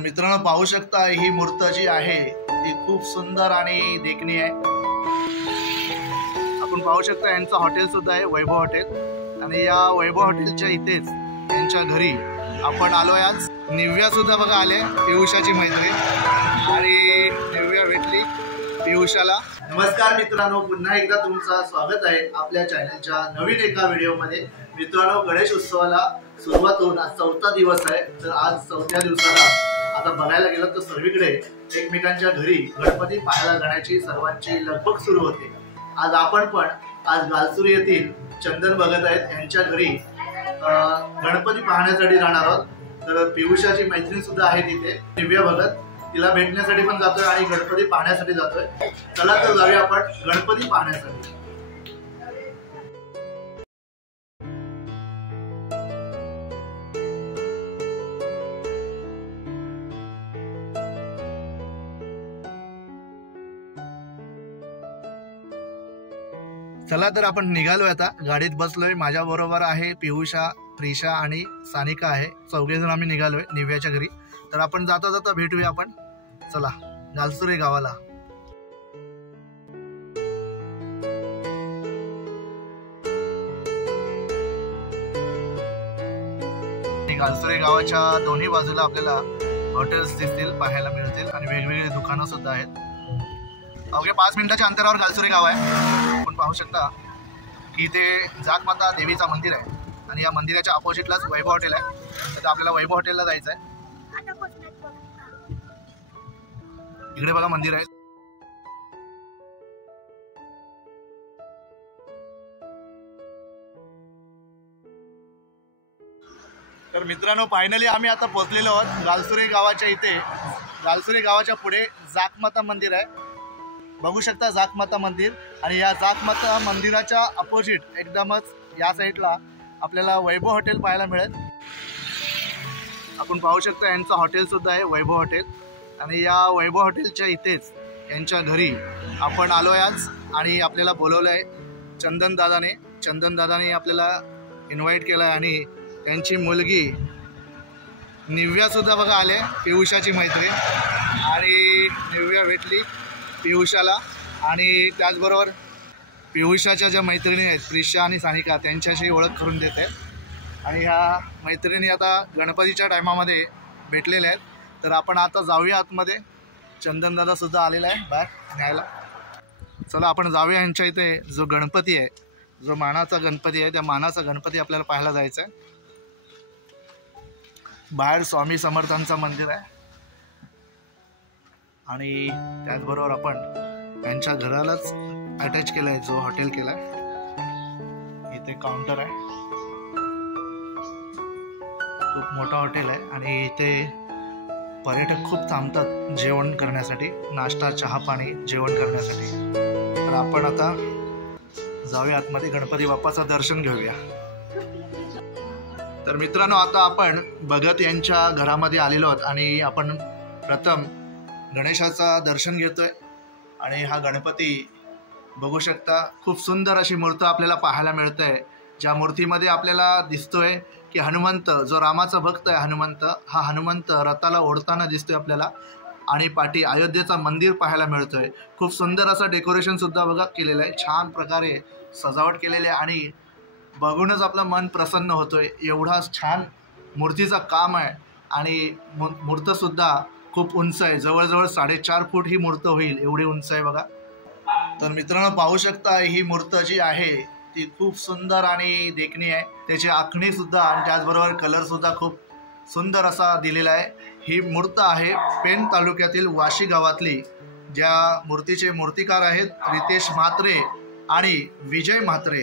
तर मित्रांनो पाहू शकता ही मूर्त जी आहे ती खूप सुंदर आणि देखणी आहे। आपण पाहू शकता यांचं हॉटेल सुद्धा आहे वैभव हॉटेल आणि या वैभव हॉटेलच्या इथेच यांच्या घरी आपण आलोय। आज निव्या सुद्धा बघा आले, पियुषाची मैत्रीण, आणि निव्या भेटली पियुषाला। नमस्कार मित्रांनो, पुन्हा एकदा तुमचं स्वागत आहे आपल्या चॅनलच्या नवीन एका व्हिडिओमध्ये। मित्रांनो गणेश उत्सवाला सुरुवात होऊन आज 4था दिवस आहे। तर आज 4थ्या दिवसाला आता बघायला गेलं तर सर्वीकडे एकमेकांच्या घरी गणपती पाहायला जाण्याची सर्वांची लगबग सुरू होते। आज आपण पण आज गालसुरी येथील चंदन भगत आहेत यांच्या घरी गणपती पाहण्यासाठी जाणार आहोत। तर पियुषाची मैत्रीण सुद्धा आहे तिथे, दिव्या भगत, तिला भेटण्यासाठी पण जातोय आणि गणपती पाहण्यासाठी जातोय। चला तर जाऊया आपण गणपती पाहण्यासाठी। चला तर आपण निघालोय, आता गाडीत बसलोय। माझ्या बरोबर आहे पियुषा, प्रिशा आणि सानिका आहे। चौघेजण आम्ही निघालोय निव्याच्या घरी। तर आपण जाता जाता भेटूया आपण, चला गालसुरी गावाला। गालसुरी गावाच्या दोन्ही बाजूला आपल्याला हॉटेल्स दिसतील, पाहायला मिळतील आणि वेगवेगळी दुकानं सुद्धा आहेत। अवघ्या 5 मिनिटाच्या अंतरावर गालसुरी गाव आहे। आपण पाहू शकता की इथे जागमाता देवीचा मंदिर आहे आणि या मंदिराच्या अपोजिटलाच वैभव हॉटेल आहे। तर आपल्याला वैभव हॉटेलला जायचं आहे। इकडे बघा मंदिर आहे। तर मित्रांनो फायनली आम्ही आता पोहोचलेलो आहोत गालसुरी गावाच्या इथे। गालसुरी गावाच्या पुढे जागमाता मंदिर आहे, बघू शकता जागमाता मंदिर। आणि या जागमाता मंदिराच्या अपोजिट एकदमच या साईडला आपल्याला वैभव हॉटेल पाहायला मिळेल। आपण पाहू शकता यांचं हॉटेल सुद्धा आहे वैभव हॉटेल आणि या वैभव हॉटेलच्या इथेच यांच्या घरी आपण आलोय आज आणि आपल्याला बोलवलं आहे चंदन दादाने आपल्याला इन्व्हाइट केलं आहे। आणि त्यांची मुलगी निव्या सुद्धा बघा आले, पियुषाची मैत्रीण, आणि निव्या भेटली पियुषाला। आणि त्याचबरोबर पियुषाच्या ज्या मैत्रिणी आहेत प्रिशा आणि सानिका त्यांच्याशी ओळख करून देते। आणि ह्या मैत्रिणी आता गणपतीच्या टायमामध्ये भेटलेल्या आहेत। तर आपण आता जाऊया आतमध्ये, चंदन दादा सुद्धा आलेला आहे बाहेर न्यायला। चला आपण जाऊया यांच्या इथे। जो गणपती आहे, जो मानाचा गणपती आहे, त्या मानाचा गणपती आपल्याला पाहायला जायचा आहे। बाहेर स्वामी समर्थांचं मंदिर आहे आणि त्याचबरोबर आपण त्यांच्या घरालाच अटॅच केलं आहे, जो हॉटेल केला आहे। इथे काउंटर आहे, खूप मोठा हॉटेल आहे आणि इथे पर्यटक खूप थांबतात जेवण करण्यासाठी, नाश्ता चहा पाणी जेवण करण्यासाठी। तर आपण आता जाऊया आतमध्ये, गणपती बाप्पाचं दर्शन घेऊया। तर मित्रांनो आता आपण भगत यांच्या घरामध्ये आलेलो आहोत आणि आपण प्रथम गणेशाचा दर्शन घेतोय। आणि हा गणपती बघू शकता, खूप सुंदर अशी मूर्त आपल्याला पाहायला मिळते आहे। ज्या मूर्तीमध्ये आपल्याला दिसतोय की हनुमंत, जो रामाचा भक्त आहे हनुमंत, हा हनुमंत रथाला ओढताना दिसतोय आपल्याला। आणि पाठी अयोध्येचा मंदिर पाहायला मिळतोय। खूप सुंदर असं डेकोरेशन सुद्धा बघा केलेलं आहे, छान प्रकारे सजावट केलेली आहे आणि बघूनच आपलं मन प्रसन्न होतोय। एवढा छान मूर्तीचं काम आहे आणि मूर्त सुद्धा खूप उंच आहे, जवळजवळ 4.5 फूट ही मूर्त होईल, एवढी उंच आहे बघा। तर मित्रांनो पाहू शकता ही मूर्त जी आहे ती खूप सुंदर आणि देखणी आहे। त्याची आखणी सुद्धा आणि त्याचबरोबर कलर सुद्धा खूप सुंदर असा दिलेला आहे। ही मूर्त आहे पेण तालुक्यातील वाशी गावातली, ज्या मूर्तीचे मूर्तिकार आहेत रितेश म्हात्रे आणि विजय म्हात्रे,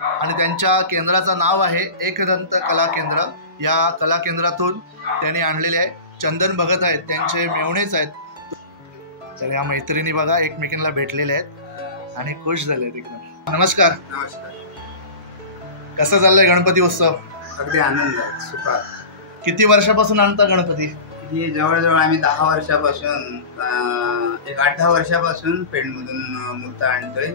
आणि त्यांच्या केंद्राचं नाव आहे एकदंत कला केंद्र। या कला केंद्रातून त्यांनी आणलेले आहे, चंदन भगत आहेत, त्यांचे मेवणेच आहेत। तर या मैत्रिणी बघा एकमेकींना भेटलेले आहेत आणि खुश झाले एकदम। नमस्कार। नमस्कार। कसं चाललंय गणपती उत्सव? अगदी आनंद आहे, सुखात। किती वर्षापासून आणता गणपती? जवळजवळ आम्ही 10 वर्षापासून, एक 8-10 वर्षापासून पेणमधून मूर्त आणतोय।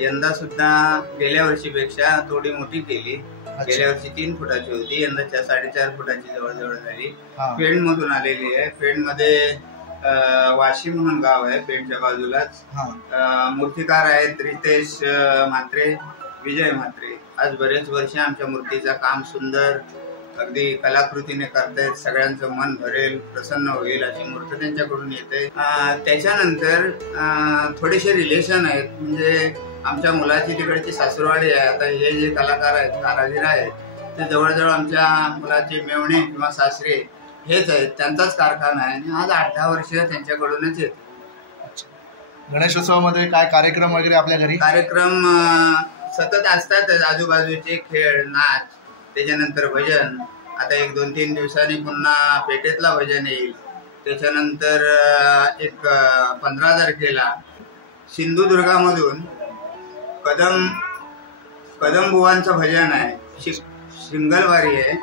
यंदा सुद्धा गेल्या वर्षीपेक्षा थोडी मोठी केली गेल्या वर्षी 3 फुटाची होती, यंदाच्या 4.5 फुटाची जवळजवळ झाली. हा. पेण मधून आलेली आहे. पेण मध्ये वाशी म्हणून गाव आहे, पेणच्या बाजूलाच. मूर्तिकार आहेत रितेश म्हात्रे, विजय म्हात्रे. आज बरेच वर्ष आमच्या मूर्तीचं काम सुंदर अगदी कलाकृतीने करतायत. सगळ्यांचं मन भरेल, प्रसन्न होईल अशी मूर्ती त्यांच्याकडून येते. त्याच्यानंतर थोडेसे रिलेशन आहेत, म्हणजे आमच्या मुलाची तिकडची सासूरवाडी आहे. आता हे जे कलाकार आहेत, कारागीर आहेत, ते जवळजवळ आमच्या मुलाचे मेवणे किंवा सासरे हेच आहेत, त्यांचाच कारखाना आहे आणि आज 8-10 वर्ष त्यांच्याकडूनच येते. गणेशोत्सवामध्ये काय कार्यक्रम वगैरे आपल्या घरी? कार्यक्रम सतत असतातच, आजूबाजूचे खेळ, नाच, त्याच्यानंतर भजन. आता 1-2-3 दिवसांनी पुन्हा पेठेतला भजन येईल. त्याच्यानंतर 15 तारखेला सिंधुदुर्गामधून कदम बुवांचं भजन आहे, शिंगलवारी आहे.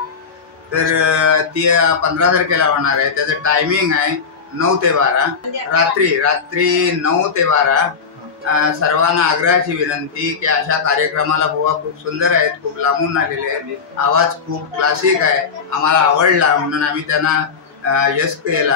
तर ती 15 तारखेला होणार आहे. त्याचं टायमिंग आहे 9 ते 12 रात्री 9 ते 12. सर्वांना आग्रहाची विनंती की अशा कार्यक्रमाला बुवा खूप सुंदर आहेत, खूप लांबून आलेले आहेत, आवाज खूप क्लासिक आहे, आम्हाला आवडला म्हणून आम्ही त्यांना यश केला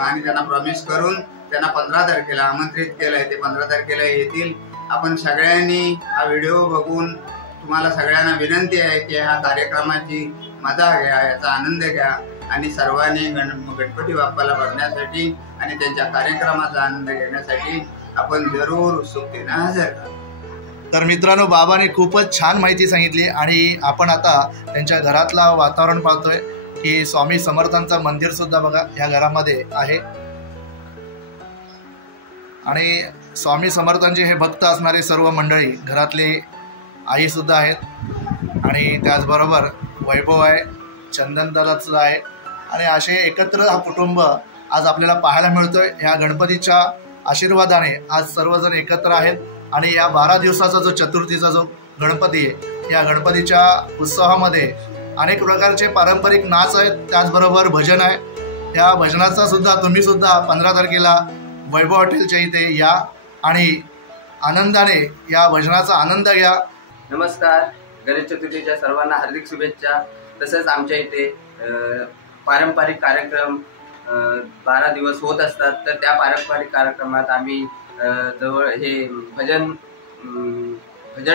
आणि त्यांना प्रॉमिस करून त्यांना 15 तारखेला आमंत्रित केलंय. ते 15 तारखेला येतील. आपण सगळ्यांनी हा व्हिडिओ बघून, तुम्हाला सगळ्यांना विनंती आहे की ह्या कार्यक्रमाची मजा घ्या, याचा आनंद घ्या आणि सर्वांनी गणपती बाप्पाला बघण्यासाठी आणि त्यांच्या कार्यक्रमाचा आनंद घेण्यासाठी आपण जरूर उत्सुकतेने हजर राहा. तर मित्रांनो, बाबांनी खूपच छान माहिती सांगितली आणि आपण आता त्यांच्या घरातला वातावरण पाहतोय की स्वामी समर्थांचं मंदिर सुद्धा बघा या घरामध्ये आहे आणि स्वामी समर्थांचे हे भक्त असणारे सर्व मंडळी घरातले आई सुद्धा आहेत आणि त्याचबरोबर वैभव आहे, चंदनदादाचं आहे आणि असे एकत्र हा कुटुंब आज आपल्याला पाहायला मिळतोय. ह्या गणपतीच्या आशीर्वादाने आज सर्वजण एकत्र आहेत आणि या 12 दिवसाचा जो चतुर्थीचा जो गणपती आहे, या गणपतीच्या उत्सवामध्ये अनेक प्रकारचे पारंपरिक नाच आहेत, त्याचबरोबर भजन आहे. या भजनाचा सुद्धा तुम्ही सुद्धा 15 तारखेला वैभव हॉटेलच्या इथे या आणि आनंदाने या भजनाचा आनंद घ्या. नमस्कार, गणेश चतुर्थीच्या सर्वांना हार्दिक शुभेच्छा. तसंच आमच्या इथे पारंपरिक कार्यक्रम 12 दिवस होत असतात. तर त्या पारंपरिक कार्यक्रमात आम्ही जवळ हे भजन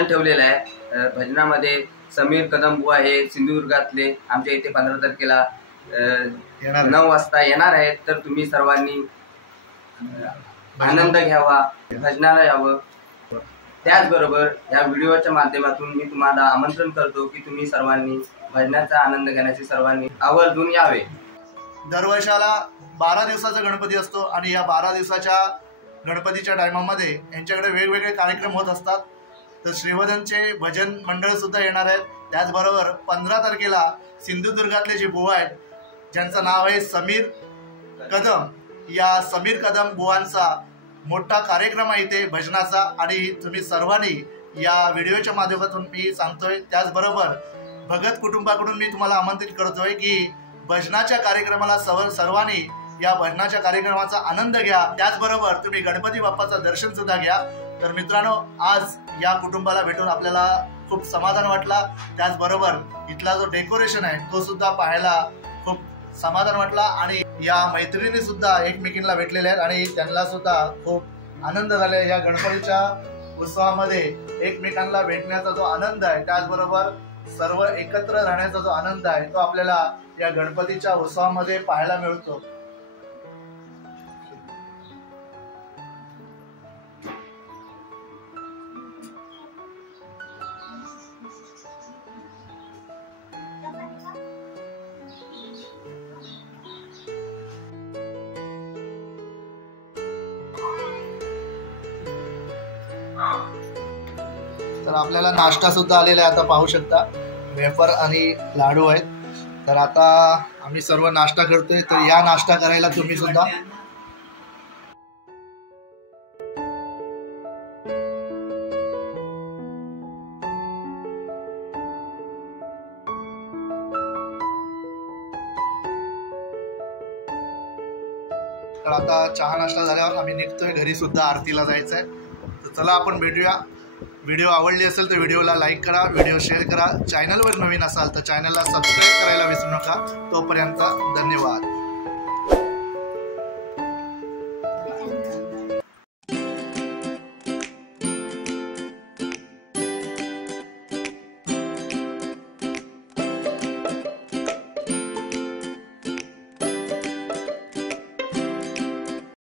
ठेवलेलं आहे. भजनामध्ये समीर कदम बुवा हे सिंधुदुर्गातले आमच्या इथे 15 तारखेला 9 वाजता येणार आहेत. तर तुम्ही सर्वांनी आनंद घ्यावा, भजनाला यावं. त्याचबरोबर या व्हिडिओच्या माध्यमातून मी तुम्हाला आमंत्रण करतो की तुम्ही सर्वांनी भजनाचा आनंद घेण्याची सर्वांनी आवर्जून यावे. दरवर्षाला 12 दिवसाचा गणपती असतो आणि या 12 दिवसाच्या गणपतीच्या टायमामध्ये यांच्याकडे वेगवेगळे कार्यक्रम होत असतात. तर श्रीवर्धनचे भजन मंडळ सुद्धा येणार आहेत. त्याचबरोबर 15 तारखेला सिंधुदुर्गातले जे बुवा आहेत, ज्यांचं नाव आहे समीर कदम, या समीर कदम बुवांचा मोठा कार्यक्रम आहे इथे भजनाचा आणि तुम्ही सर्वांनी या व्हिडिओच्या माध्यमातून मी सांगतोय. त्याचबरोबर भगत कुटुंबाकडून मी तुम्हाला आमंत्रित करतोय की भजनाच्या कार्यक्रमाला सर्वांनी या भजनाच्या कार्यक्रमाचा आनंद घ्या. त्याचबरोबर तुम्ही गणपती बाप्पाचं दर्शन सुद्धा घ्या. तर मित्रांनो, आज या कुटुंबाला भेटून आपल्याला खूप समाधान वाटला. त्याचबरोबर इथला जो डेकोरेशन आहे तो सुद्धा पाहायला खूप समाधान वाटला आणि या मैत्रिणी सुद्धा एकमेकींना भेटलेल्या आहेत आणि त्यांना सुद्धा खूप आनंद झाला. या गणपतीच्या उत्सवामध्ये एकमेकांना भेटण्याचा जो आनंद आहे, त्याचबरोबर सर्व एकत्र राहण्याचा जो आनंद आहे, तो आपल्याला या गणपतीच्या उत्सवामध्ये पाहायला मिळतो. तर आपल्याला नाश्ता सुद्धा आलेला आहे, आता पाहू शकता वेफर आणि लाडू आहेत. तर आता आम्ही सर्व नाश्ता करतोय, तर या नाश्ता करायला तुम्ही सुद्धा. तर आता चहा नाश्ता झाल्यावर आम्ही निघतोय, घरी सुद्धा आरतीला जायचंय. तर चला आपण भेटूया. व्हिडिओ आवडली असेल तर व्हिडिओला लाईक करा, व्हिडिओ शेअर करा. चॅनलवर नवीन असाल तर चॅनलला सबस्क्राईब करायला विसरू नका. तोपर्यंत धन्यवाद.